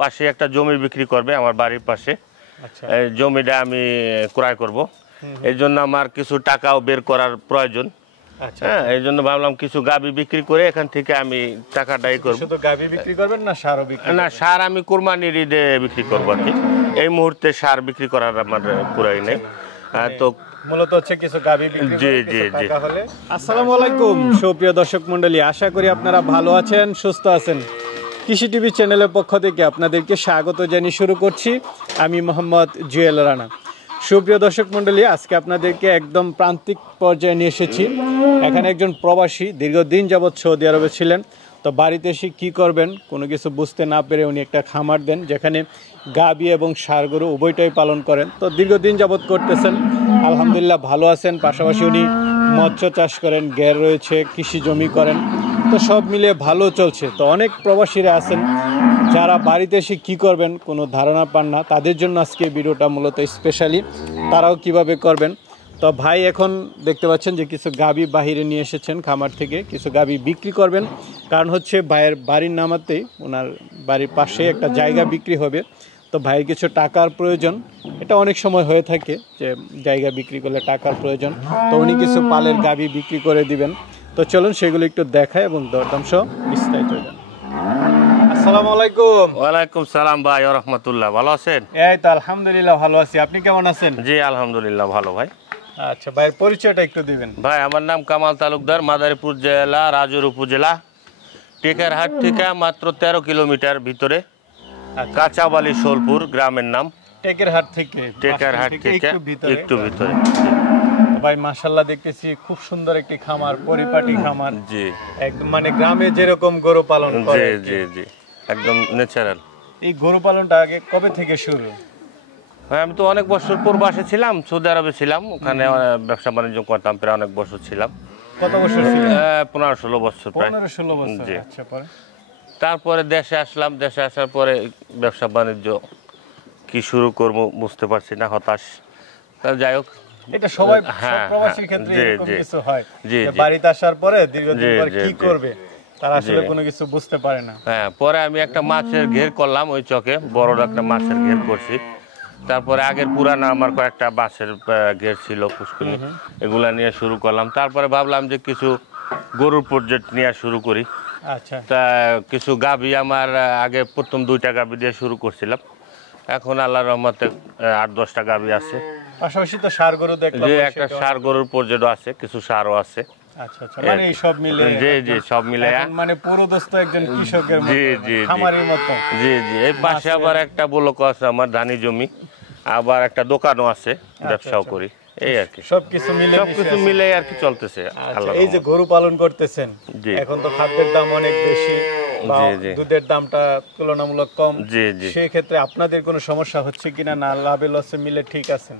পাশে একটা জমি বিক্রি করবে আমার বাড়ির পাশে। আচ্ছা, এই জমিটা আমি ক্রয় করব, এই জন্য আমার কিছু টাকাও বের করার প্রয়োজন। আচ্ছা, হ্যাঁ, এই জন্য ভাবলাম কিছু গাভী বিক্রি করে এখান থেকে আমি টাকাটাই করব। শুধু গাভী বিক্রি করবেন না সারও বিক্রি? না, সার আমি কোরবানির ঈদে বিক্রি করবো আর কি। এই মুহূর্তে সার বিক্রি করার আমার পুরাই নেই। তো মূলত হচ্ছে কিছু গাভী বিক্রি জি, করে জি, কিছু জি। টাকা হলে। আসসালামু আলাইকুম সুপ্রিয় দর্শক মণ্ডলী, আশা করি আপনারা ভালো আছেন, সুস্থ আছেন। কৃষি টিভি চ্যানেলের পক্ষ থেকে আপনাদেরকে স্বাগত জানিয়ে শুরু করছি আমি মোহাম্মদ জুয়েল রানা। সুপ্রিয় দর্শক মণ্ডলী, আজকে আপনাদেরকে একদম প্রান্তিক পর্যায়ে নিয়ে এসেছি। এখানে একজন প্রবাসী দীর্ঘদিন যাবৎ সৌদি আরবে ছিলেন, তো বাড়িতে এসে কী করবেন কোনো কিছু বুঝতে না পেরে উনি একটা খামার দেন, যেখানে গাভী এবং ষাঁড় গরু উভয়টাই পালন করেন। তো দীর্ঘদিন যাবৎ করতেছেন, আলহামদুলিল্লাহ ভালো আছেন। পাশাপাশি উনি মৎস্য চাষ করেন, ঘের রয়েছে, কৃষি জমি করেন, তো সব মিলিয়ে ভালো চলছে। তো অনেক প্রবাসীরা আছেন যারা বাড়িতে এসে কী করবেন কোনো ধারণা পান না, তাদের জন্য আজকে ভিডিওটা মূলত স্পেশালি, তারাও কিভাবে করবেন। তো ভাই এখন দেখতে পাচ্ছেন যে কিছু গাভী বাহিরে নিয়ে এসেছেন খামার থেকে, কিছু গাভী বিক্রি করবেন। কারণ হচ্ছে ভাইয়ের বাড়ির নামাতেই ওনার বাড়ির পাশে একটা জায়গা বিক্রি হবে, তো ভাইয়ের কিছু টাকার প্রয়োজন। এটা অনেক সময় হয়ে থাকে যে জায়গা বিক্রি করলে টাকার প্রয়োজন, তো উনি কিছু পালের গাভী বিক্রি করে দিবেন। তো চলুন সেগুলো একটু দেখায় এবং দরদাম সহ বিস্তারিত হয়ে যান। আসসালামু আলাইকুম। ওয়ালাইকুম সালাম ভাই ওয়া রাহমাতুল্লাহ, ভালো আছেন? এই তো আলহামদুলিল্লাহ ভালো আছি, আপনি কেমন আছেন? জি আলহামদুলিল্লাহ ভালো ভাই। আচ্ছা, ভাইয়ের পরিচয়টা একটু দিবেন। ভাই আমার নাম কামাল তালুকদার, মাদারীপুর জেলা, রাজুর উপজেলা, টেকারহাট থেকে মাত্র 13 কিলোমিটার ভিতরে, আচ্ছা, কাঁচাবালি সোলপুর গ্রামের নাম। টেকেরহাট থেকে? টেকারহাট থেকে একটু ভিতরে। ভাই মাশাআল্লাহ দেখতেছি খুব সুন্দর একটি খামার, পরিপাটি খামার। জি, একদম মানে গ্রামে যেরকম গরু পালন জি করে। জি জি, একদম ন্যাচারাল। এই গরু পালনটা আগে কবে থেকে শুরু? হ্যাঁ, আমি তো অনেক বছর পূর্বাসে ছিলাম, সৌদি আরবে ছিলাম, ওখানে ব্যবসা বাণিজ্য করতাম, প্রায় অনেক বছর ছিলাম। কত বছর ছিলেন? 15-16 বছর প্রায়। 15-16 বছর। জি। আচ্ছা, পরে তারপরে দেশে আসলাম, দেশে আসার পরে ব্যবসা বাণিজ্য কি শুরু করবো বুঝতে পারছি না, হতাশ। তা যাই হোক, এটা সবাই হ্যাঁ, প্রবাসীর হ্যাঁ, ক্ষেত্রে জি, এরকম জি, কিছু হয় জি, যে জি। বাড়িতে আসার পরে দীর্ঘদিন জি, পর জি, কি জি। করবে তারা আসলে জি। কোনো কিছু বুঝতে পারে না। হ্যাঁ, পরে আমি একটা মাছের ঘের করলাম ওই চকে, বড় একটা মাছের ঘের করছি। তারপরে আগের পুরানা আমার কয়েকটা মাছের ঘের ছিল, পুষ্কুনি, এগুলা নিয়ে শুরু করলাম। তারপরে ভাবলাম যে কিছু গরুর প্রজেক্ট নিয়ে শুরু করি। আচ্ছা, তা কিছু গাভী আমার আগে প্রথম 2টা গাভী দিয়ে শুরু করছিলাম, এখন আল্লাহর রহমতে 8-10টা গাভী আছে। পাশাপাশি তো ষাঁড় গরু দেখলাম। যে একটা ষাঁড় গরুর প্রজেক্ট আছে, কিছু ষাঁড়ও আছে। আচ্ছা আচ্ছা, মানে এই সব মিলে জি জি, সব মিলে এখন মানে পুরোদস্ত একজন কৃষকের মতো, জি, জি, জি। খামারের মতো। জি জি, এই পাশে আবার একটা ব্লক আছে আমার, ধানি জমি, আবার একটা দোকানও আছে, ব্যবসাও করি, এই আর কি। সবকিছু মিলে সবকিছু মিলে আর কি চলতেছে। আচ্ছা, এই যে গরু পালন করতেছেন, জি। এখন তো খাদ্যের দাম অনেক বেশি, বা জি, জি। দুধের দামটা তুলনামূলক কম। জি জি, সেই ক্ষেত্রে আপনাদের কোনো সমস্যা হচ্ছে কিনা, না লাভে লসে মিলে ঠিক আছেন?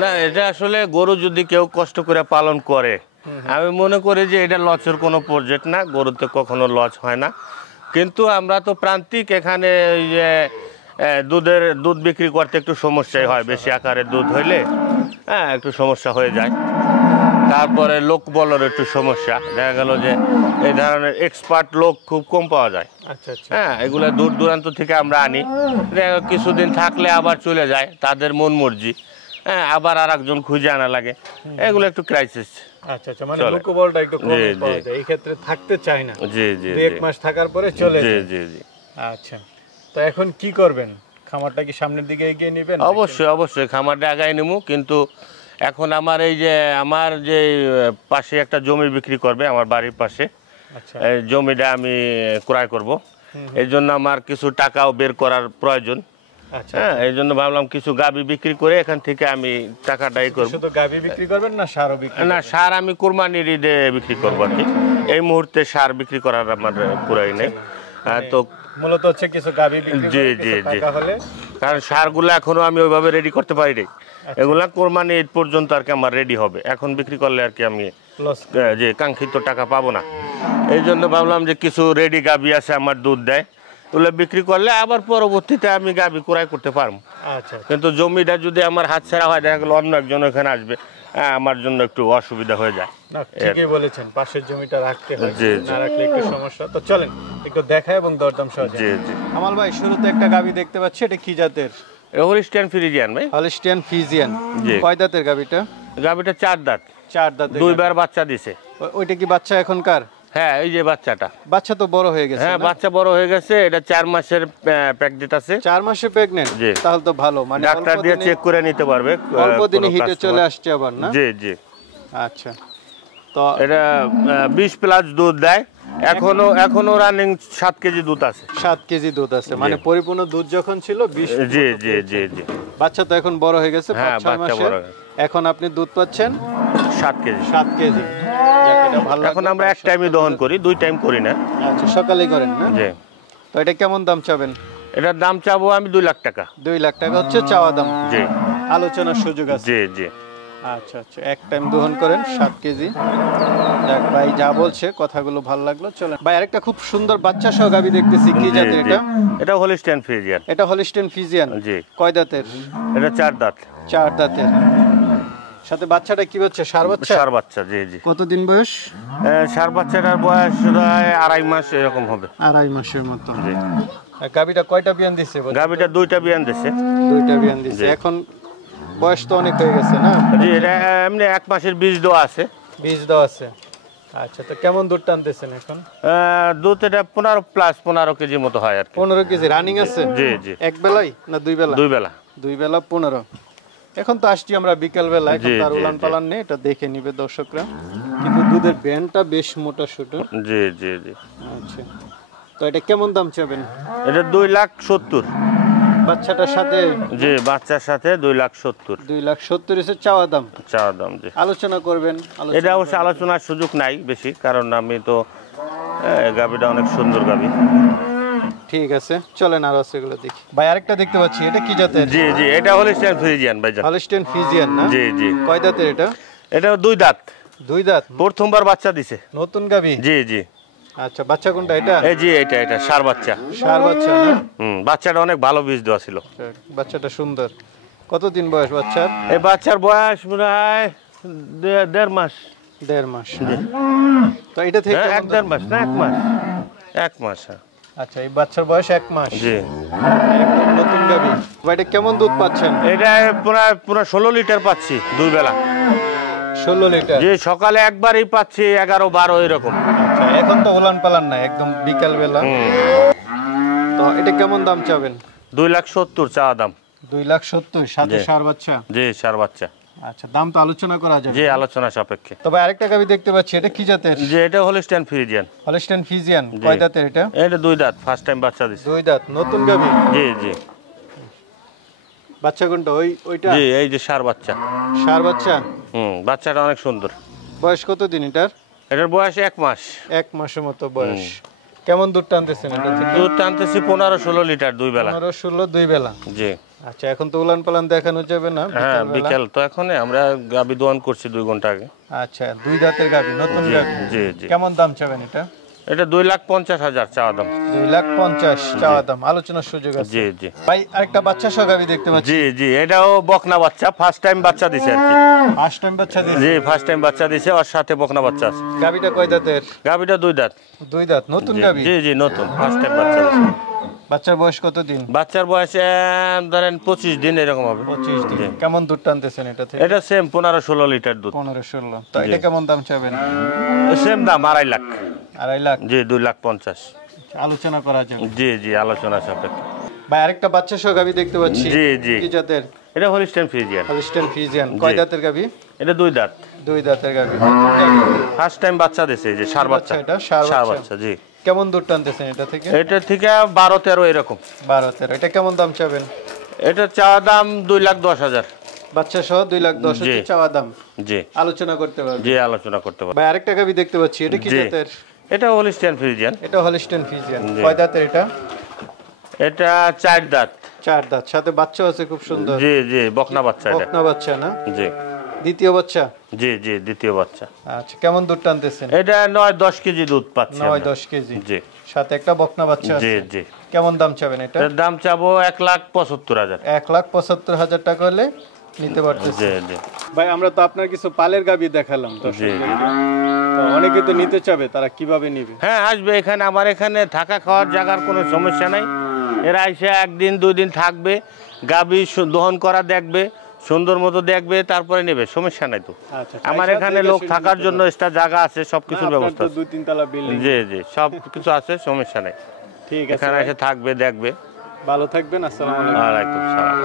না এটা আসলে গরু যদি কেউ কষ্ট করে পালন করে, আমি মনে করি যে এটা লসের কোনো প্রজেক্ট না, গরুতে কখনো লস হয় না। কিন্তু আমরা তো প্রান্তিক, এখানে ওই যে দুধ বিক্রি করতে একটু সমস্যাই হয়, বেশি আকারে দুধ হইলে হ্যাঁ একটু সমস্যা হয়ে যায়। তারপরে লোক বলার একটু সমস্যা, দেখা গেল যে এই ধরনের এক্সপার্ট লোক খুব কম পাওয়া যায়। আচ্ছা আচ্ছা, হ্যাঁ, এগুলো দূর দূরান্ত থেকে আমরা আনি, কিছুদিন থাকলে আবার চলে যায়, তাদের মন মর্জি। হ্যাঁ, আবার আর একজন খুঁজে আনা লাগে, এগুলো একটু ক্রাইসিস। আচ্ছা আচ্ছা, মানে লোকবলটা একটু কম পাওয়া যায়, এই ক্ষেত্রে থাকতে চায় না। জি জি, 1 মাস থাকার পরে চলে জি যায়। জি জি। আচ্ছা, তো এখন কি করবেন? খামারটা কি সামনের দিকে এগিয়ে নেবেন? অবশ্যই অবশ্যই খামারটা আগায় নেবো, কিন্তু এখন আমার এই যে আমার যে পাশে একটা জমি বিক্রি করবে আমার বাড়ির পাশে, আচ্ছা, এই জমিটা আমি ক্রয় করব, এই জন্য আমার কিছু টাকাও বের করার প্রয়োজন। আচ্ছা, হ্যাঁ, এই জন্য ভাবলাম কিছু গাভী বিক্রি করে এখান থেকে আমি টাকাটাই করব। শুধু গাভী বিক্রি করবেন না সারও বিক্রি? না, সার আমি কোরবানির ঈদে বিক্রি করবো আর কি। এই মুহূর্তে সার বিক্রি করার আমার পুরাই নেই। তো মূলত হচ্ছে কিছু গাভী বিক্রি জি, করে জি, কিছু জি। টাকা হলে। কারণ সারগুলো এখনো আমি ওইভাবে রেডি করতে পারি নাই, এগুলা কোরবানি ঈদ পর্যন্ত আর কি আমার রেডি হবে। এখন বিক্রি করলে আর কি আমি লস। যে কাঙ্ক্ষিত টাকা পাবো না, এই জন্য ভাবলাম যে কিছু রেডি গাভী আছে আমার, দুধ দেয়, ওগুলো বিক্রি করলে আবার পরবর্তীতে আমি গাভী ক্রয় করতে পারবো। আচ্ছা, কিন্তু জমিটা যদি আমার হাত ছাড়া হয়, দেখা গেলো অন্য একজন ওখানে আসবে, আমার জন্য একটু অসুবিধা হয়ে যায়। না ঠিকই বলেছেন, পাশের জমিটা রাখতে হয়, জি, জি। না রাখলে একটু সমস্যা। তো চলেন একটু দেখাই এবং দরদাম সহজে। জি জি। কামাল ভাই, শুরুতে একটা গাবি দেখতে পাচ্ছি, এটা কি জাতের? হলিস্টিয়ান ফ্রিজিয়ান ভাই। Holstein Friesian. জি। কয় দাঁতের গাবিটা? গাভীটা 4 দাঁত, 4 দাঁতের। দুইবার বাচ্চা দিছে। ওইটা কি বাচ্চা এখনকার? হ্যাঁ এই যে বাচ্চাটা। বাচ্চা তো বড় হয়ে গেছে হ্যাঁ না? বাচ্চা বড় হয়ে গেছে, এটা 4 মাসের প্রেগনেন্ট আছে। 4 মাসে প্রেগন্যান্ট? জি। তাহলে তো ভালো, মানে ডাক্তার দিয়ে চেক করে নিতে পারবে। অল্প দিনে কোনো হিটে customer। চলে আসছে আবার না? জি জি। আচ্ছা, তো এটা 20 প্লাস দুধ দেয়, এখনো রানিং 7 কেজি দুধ আছে। 7 কেজি দুধ আছে, মানে পরিপূর্ণ দুধ যখন ছিল 20। জি জি জি জি। বাচ্চা তো এখন বড় হয়ে গেছে, হ্যাঁ, 5-6 বাচ্চা মাসে। বড় হয়ে গেছে। এখন আপনি দুধ পাচ্ছেন 7 কেজি। 7 কেজি। যাক, এটা ভালো এখন লাগলো। আমরা এক টাইমই দহন করি, 2 টাইম করি না। আচ্ছা, সকালেই করেন না? জি। তো এটা কেমন দাম চাবেন? এটার দাম চাবো আমি 2 লাখ টাকা। 2 লাখ টাকা হচ্ছে চাওয়া দাম। জি আলোচনার সুযোগ আছে? জি জি। আচ্ছা আচ্ছা, এক টাইম দহন করেন 7 কেজি। যাক ভাই, যা বলছে কথাগুলো ভালো লাগলো। চলেন ভাই, আরেকটা খুব সুন্দর বাচ্চা সহ গাবি দেখতেছি, কি জি, জাতের জি। এটা? এটা হলিস্টিয়ান ফ্রিজিয়ান। এটা হলিস্টিয়ান ফ্রিজিয়ান। জি। কয় দাঁতের? এটা 4 দাঁত। 4 দাঁতের। সাথে বাচ্চাটা কি হচ্ছে, ষাঁড় বাচ্চা? ষাঁড় বাচ্চা। জি জি। কতদিন বয়স? ষাঁড় বাচ্চাটার বয়স প্রায় 2.5 মাস এরকম হবে। 2.5 মাসের মতো। জি। গাবিটা কয়টা বিয়ান দিচ্ছে? গাভীটা 2টা বিয়ান দিছে। 2টা বিয়ান দিচ্ছে। জি। এখন বয়স তো অনেক হয়ে গেছে না? জি, এটা এমনি 1 মাসের বীজ দেওয়া আছে। বীজ দেওয়া আছে। আচ্ছা, তো কেমন দুধ টানতেছেন এখন? দুধ এটা 15 কেজি মতো হয় আর কি। 15 কেজি রানিং আছে? জি জি। এক বেলাই না 2 বেলা? 2 বেলা। 2 বেলা 15। এখন তো আসছি আমরা বিকেল বেলা, এখন জি, তার জি, উলান জি। পালান নেই, এটা দেখে নিবে দর্শকরা। কিন্তু দুধের ব্যান্ডটা বেশ মোটা সোটা। জি জি জি। আচ্ছা, তো এটা কেমন দাম চাবেন? এটা 2,70,000। বাচ্চাটার সাথে? জি, বাচ্চার সাথে 2,70,000 2,70,000 এসে চাওয়া দাম। চাওয়া দাম। জি। আলোচনা করবেন? এটা অবশ্য আলোচনার সুযোগ নাই বেশি, কারণ আমি তো গাভীটা অনেক সুন্দর গাভী। ঠিক আছে, চলেন আরো আছে এগুলো দেখি। ভাই, আরেকটা দেখতে পাচ্ছি, এটা কি জাতের? জি জি, এটা হলিস্টিয়ান ফ্রিজিয়ান ভাইজান। হলিস্টিয়ান ফ্রিজিয়ান না? জি জি। কয় দাঁতের এটা? এটা 2 দাঁত, 2 দাঁত। প্রথমবার বাচ্চা দিছে। নতুন গাবি? জি জি। আচ্ছা, বাচ্চা কোনটা এটা? এই জি, এটা ষাঁড় বাচ্চা। ষাঁড় বাচ্চা না? বাচ্চাটা অনেক ভালো বীজ দেওয়া ছিল। বাচ্চাটা সুন্দর। কতদিন বয়স বাচ্চার? এই বাচ্চার বয়স প্রায় 1.5 মাস। 1.5 মাস। তো এটা থেকে হ্যাঁ, কেমন 1.5 মাস না, 1 মাস। 1 মাস। হ্যাঁ। আচ্ছা, এই বাচ্চার বয়স 1 মাস। জি। একদম নতুন গাবি। ভাই, এটা কেমন দুধ পাচ্ছেন? এটা পুরো 16 লিটার পাচ্ছি 2 বেলা। 16 লিটার। জি, সকালে একবারই পাচ্ছি 11-12 এরকম। আচ্ছা, এখন তো উলান পালান না, একদম বিকাল বেলা। তো এটা কেমন দাম চাবেন? 2,70,000 চাওয়া দাম। 2,70,000 সাথে জি। ষাঁড় বাচ্চা? জি, ষাঁড় বাচ্চা। আচ্ছা, দাম তো আলোচনা করা যাবে। জি, আলোচনা সাপেক্ষে। তবে আরেকটা গাবি দেখতে পাচ্ছি, এটা কি জাতের? যে এটা হলিস্টিয়ান ফ্রিজিয়ান। হলিস্টিয়ান ফ্রিজিয়ান। জি। কয় দাঁতের এটা? এটা 2 দাঁত, ফার্স্ট টাইম বাচ্চা দিছে। 2 দাঁত, নতুন গাবি? জি জি। বাচ্চা কোনটা? ওইটা? জি, এই যে ষাঁড় বাচ্চা। ষাঁড় বাচ্চা। বাচ্চাটা অনেক সুন্দর। বয়স কত দিন এটার? এটার বয়স 1 মাস। 1 মাসের মতো বয়স। কেমন দুধ টানতেছেন এটা থেকে? দুধ টানতেছি 15-16 লিটার 2 বেলা। 15-16 2 বেলা। জি। আচ্ছা, এখন তো উলান পালান দেখানো যাবে না? হ্যাঁ, বিকালবেলা। বিকেল তো এখন আমরা গাবি দোয়ান করছি 2 ঘন্টা আগে। আচ্ছা, 2 দাঁতের গাবি, নতুন জি গাবি। জি জি। কেমন দাম চাবেন এটা? এটা 2,50,000 চাওয়া দাম। 2,50,000 চাওয়া দাম, আলোচনার সুযোগ আছে। জি জি। ভাই, আরেকটা বাচ্চা সহ গাবি দেখতে পাচ্ছি। জি জি, এটাও বকনা বাচ্চা, ফার্স্ট টাইম বাচ্চা দিছে আর কি। ফার্স্ট টাইম বাচ্চা দিয়েছে? জি, ফার্স্ট টাইম বাচ্চা দিছে, ওর সাথে বকনা বাচ্চা আছে। গাবিটা কয় দাঁতের? গাবিটা 2 দাঁত। 2 দাঁত, নতুন জি, গাবি? জি জি, নতুন, ফার্স্ট টাইম বাচ্চা দিছে। বাচ্চার বয়স কত দিন? বাচ্চার বয়স ধরেন 25 দিন এরকম হবে। 25 দিন। জি। কেমন দুধ টানতেছেন এটা থেকে? এটা সেম 15-16 লিটার দুধ। 15-16। তো এটা কেমন দাম চাবেন? সেম দাম 2.5 লাখ। 2.5 লাখ। জি, 2,50,000। আলোচনা করা যাবে। জি জি, আলোচনা সাপেক্ষে। ভাই, আরেকটা বাচ্চা সহ গাবি দেখতে পাচ্ছি। জি জি। কি জাতের? এটা হলিস্টিয়ান ফ্রিজিয়ান। Holstein Friesian. কয় জি। দাঁতের গাবি? এটা 2 দাঁত, 2 দাঁতের গাবি। ফার্স্ট টাইম বাচ্চা দিছে, এই যে ষাঁড় বাচ্চা। এটা ষাঁড় ষাঁড় বাচ্চা। বাচ্চা। জি। কেমন দুধ টানতেছেন এটা থেকে? এটা থেকে 12-13 এরকম। 12-13। এটা কেমন দাম চাবেন? এটা চাওয়া দাম 2,10,000। বাচ্চা সহ 2,10,000 জি। হচ্ছে চাওয়া দাম। জি আলোচনা করতে পারবেন। জি, আলোচনা করতে পারবো। ভাই, আরেকটা গাবি দেখতে পাচ্ছি, এটা কি জি। জাতের? এটা হলিস্টিয়ান ফ্রিজিয়ান। এটা হলিস্টিয়ান ফ্রিজিয়ান। জি। কয় দাঁতের এটা? এটা 4 দাঁত। 4 দাঁত, সাথে বাচ্চা আছে খুব সুন্দর। জি জি, বকনা বাচ্চা এটা। বকনা বাচ্চা না? জি দ্বিতীয় বাচ্চা? জি জি, দ্বিতীয় বাচ্চা। আচ্ছা, কেমন দুধ টানতেছেন? এটা 9-10 কেজি দুধ পাচ্ছি আমরা। 9-10 কেজি। জি সাথে একটা বকনা বাচ্চা জি আছে। জি। কেমন দাম চাবেন এটা? এর দাম চাবো 1,75,000। 1,75,000 টাকা হলে নিতে পারতেছে। জি জি ভাই আমরা তো আপনার কিছু পালের গাবি দেখালাম জি দর্শকদেরকে। তো অনেকে তো নিতে চাবে, তারা কিভাবে নিবে? হ্যাঁ আসবে এখানে, আমার এখানে থাকা খাওয়ার জায়গার কোনো সমস্যা নাই। এরা এসে 1 দিন 2 দিন থাকবে, গাভী দহন করা দেখবে, সুন্দর মতো দেখবে, তারপরে নেবে, সমস্যা নাই তো। আচ্ছা, আমার পয়সা এখানে দেখে লোক শুনে থাকার নিতে জন্য পারবে। এক্সট্রা জায়গা আছে, সব কিছুর আপনার ব্যবস্থা তো আছে। 2-3 তলা বিল্ডিং। জি জি সব কিছু আছে, সমস্যা নেই। ঠিক আছে এখানে ভাই, এসে থাকবে দেখবে। ভালো থাকবেন, আসসালামু আলাইকুম। ওয়ালাইকুম সালাম।